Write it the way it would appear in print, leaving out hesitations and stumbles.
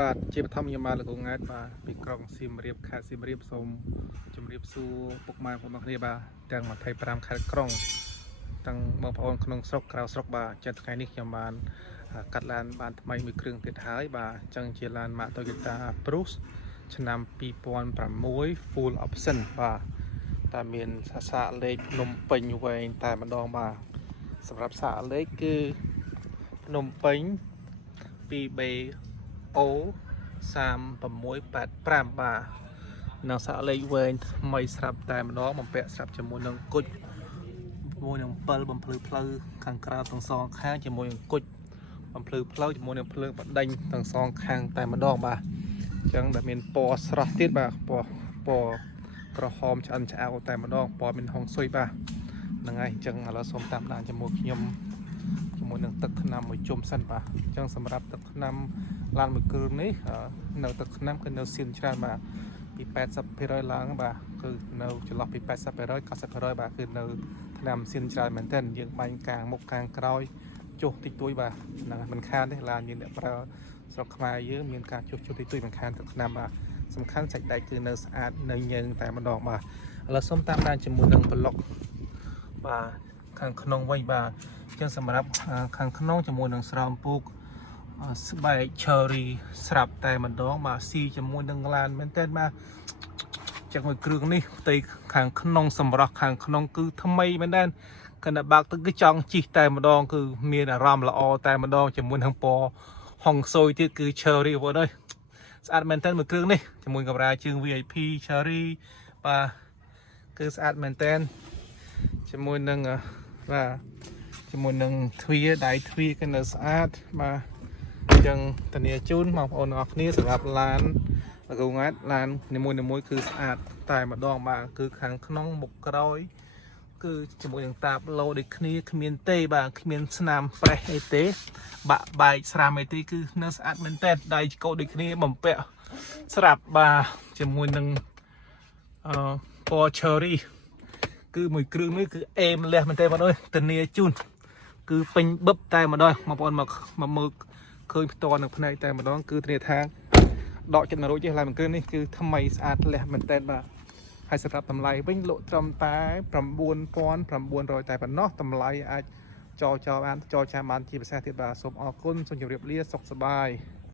បាទជាបឋមខ្ញុំបាទលោកគ្រូង៉ែតបាទពីក្រុងសៀមរាបខេត្តសៀមរាបសូមជម្រាបសួរពុកម៉ែបងប្អូនគ្នាបាទទាំង25ខេត្តក្រុងទាំងបងប្អូនក្នុងស្រុកក្រៅស្រុកបាទចិត្តថ្ងៃនេះខ្ញុំបានកាត់ឡានបានថ្មីមួយគ្រឿងទៀតហើយបាទអញ្ចឹងជាឡាន ម៉ាក Toyota Prius ឆ្នាំ2006 Full Option បាទតែមានសាកលេខភ្នំពេញវែងតែម្ដងបាទសម្រាប់សាកលេខគឺភ្នំពេញ 2B O 3685 បាទនៅសាកលេខវែងថ្មីស្រាប់តែម្ដងបំពាក់ស្រាប់ជាមួយនឹងគុជជាមួយនឹង7បំភ្លឺផ្លូវខាងក្រៅទាំងសងខាងជាមួយនឹងគុជបំភ្លឺផ្លូវជាមួយនឹងភ្លើងបដិញទាំងសងខាងតែម្ដងបាទអញ្ចឹងដែលមានពណ៌ស្រស់ទៀតបាទពណ៌ក្រហមឆ្អិនឆ្អៅតែម្ដងពណ៌មានហុងស៊ុយបាទហ្នឹងហើយអញ្ចឹងឥឡូវសូមតាមដានជាមួយខ្ញុំជាមួយនឹងទឹកថ្នាំមួយជុំសិនបាទអញ្ចឹងសម្រាប់ទឹកថ្នាំឡានមួយគ្រឿងនេះនៅទឹកថ្នាំគឺនៅសៀនច្រើនបាទពី 80% ឡើងបាទគឺនៅចន្លោះពី 80% 90% បាទគឺនៅថ្នាំសៀនច្រើនមែនទែនយើងបាញ់កាងមុខកាងក្រោយចុះតិចតួចបាទហ្នឹងមិនខានទេឡានយើងអ្នកប្រើស្រុកខ្មែរយើងមានការចុះតិចតួចមិនខានទឹកថ្នាំបាទសំខាន់សាច់ដែកគឺនៅស្អាតនៅញើងតែម្ដងបាទឥឡូវសូមតាមដានជាមួយនឹងប្លុកបាទខាងក្នុងវិញបាទអញ្ចឹងសម្រាប់ខាងក្នុងជាមួយនឹងស្រោមពូកស្បែក cherry ស្រាប់តែម្ដងបាទស៊ីជាមួយនឹងឡានមែនតើបាទចឹងមួយគ្រឿងនេះផ្ទៃខាងក្នុងសម្រស់ខាងក្នុងគឺថ្មីមែនតើគណៈបាក់ទឹកគឺចង់ជីកតែម្ដងគឺមានអារម្មណ៍ល្អតែម្ដងជាមួយនឹងពណ៌ហុងស៊ុយទៀតគឺ cherry បងប្អូនអើយស្អាតមែនតើមួយគ្រឿងនេះជាមួយកាមេរ៉ាជើង VIP cherry បាទគឺស្អាតមែនតើជាមួយនឹងបាទជាមួយនឹងទ្វារដៃទ្វារគឺនៅស្អាតបាទអញ្ចឹងធានាជូនបងប្អូនអរគ្នាសម្រាប់ឡានលោកគ្រូង៉ែតឡាននីមួយៗគឺស្អាតតែម្ដងបាទគឺខាងក្នុងមុខក្រោយគឺជាមួយនឹងតាបឡូដូចគ្នាគ្មានទេបាទគ្មានស្នាមប្រេះអីទេបាក់បែកស្រាមអីទេគឺនៅស្អាតមែនតើដៃឆ្កោដូចគ្នាបំពាក់ស្រាប់បាទជាមួយនឹងពណ៌ cherry គឺមួយគ្រឿងនេះគឺអេមលះមែនទេបងប្អូនធានាជូនគឺពេញបឹបតែម្ដងបងប្អូនមកមើលឃើញផ្ទាល់នឹងភ្នែកតែម្ដងគឺធានាថាដកចិត្តមករួចទេឡានមួយគ្រឿងនេះគឺថ្មីស្អាតលះមែនតើបាទហើយសម្រាប់តម្លៃវិញលក់ត្រឹមតែ 9900 តែប៉ុណ្ណោះតម្លៃអាចចរបានជាភាសាទៀតបាទសូមអរគុណសូមជម្រាបលាសុខសប្បាយ